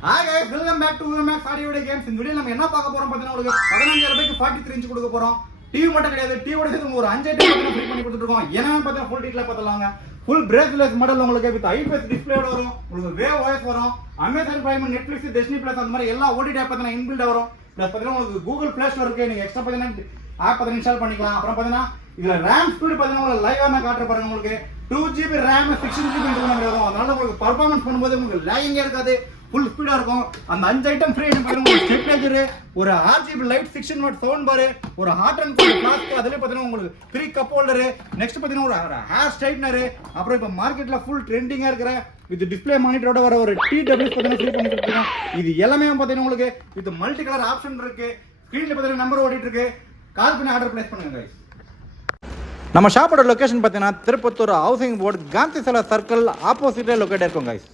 Hi guys, welcome back to VMAX Audio Games. இந்த வீடியோல நம்ம என்ன பார்க்க போறோம் பார்த்தீங்கன்னா உங்களுக்கு 15000 ரூபாய்க்கு 43 இன்ச் கொடுக்க போறோம். டிவி மட்டும் கிடையாது, டிவியோட சேர்த்து ஒரு 5 ஐட்டம் ஃப்ரீ பண்ணி கொடுத்துட்டு இருக்கோம். என்னன்னு பார்த்தா ஃபுல் டீடைலா பார்த்தலாங்க. ஃபுல் பிரேஸ்லெஸ் மாடல் உங்களுக்கு வித் ஐபிஎஸ் டிஸ்ப்ளேயோட வரும். உங்களுக்கு வேவ் OS வரும். Amazon Prime, Netflix, Disney Plus அந்த மாதிரி எல்லா OTT ஆப் பார்த்தீங்கன்னா இன்பில்ட் வரும். ப்ளஸ் பார்த்தீங்கன்னா உங்களுக்கு Google Play Store இருக்கு. நீங்க எக்ஸ்ட்ரா பார்த்தீங்கன்னா ஆப் பார்த்தீங்கன்னா இன்ஸ்டால் பண்ணிக்கலாம். அப்புறம் பார்த்தீங்கன்னா இதுல RAM ஸ்பீடு பார்த்தீங்கன்னா உங்களுக்கு லைவா நான் காட்டுற பாருங்க. உங்களுக்கு 2GB RAM 16GB இன்டர்னல் வரும். அதனால உங்களுக்கு பெர்ஃபார்மன்ஸ் பண்ணும்போது உங்களுக்கு லாகிங்கே இருக்காது. ஃபுல் ஸ்பீடா இருக்கும். அந்த 5 ஐட்டம் ஃப்ரீ பாருங்க. ஒரு ஸ்டெபிலைசர், ஒரு RGB light 16 watt sound bar, ஒரு ஹாட் அண்ட் கோல்ட் ஃப்ளாஸ்க், அதுல பாத்தீங்கன்னா உங்களுக்கு 3 கப் ஹோல்டர், நெக்ஸ்ட் பாத்தீங்கன்னா ஒரு ஹேர் ஸ்ட்ரைட்னர், அப்புறம் இப்ப மார்க்கெட்ல ஃபுல் ட்ரெண்டிங்கா இருக்கிற வித் டிஸ்ப்ளே மானிட்டரோட வர ஒரு TWS பாத்தீங்கன்னா ஃப்ரீ பண்ணி கொடுத்துருக்கோம். இது எல்லாமே பாத்தீங்கன்னா உங்களுக்கு வித் மல்டி கலர் ஆப்ஷன் இருக்கு. ஸ்கிரீன்ல பாத்தீங்கன்னா நம்பர் ஓடிட்டு இருக்கு. கால் பண்ணி ஆர்டர் பிளேஸ் பண்ணுங்க गाइस. நம்ம ஷாப்போட லொகேஷன் பாத்தீங்கன்னா திருப்பத்தூர் ஹவுசிங் போர்டு காந்தி சிலை சர்க்கிள் ஆப்போசிட்ல லொகேட் இருக்கும் गाइस.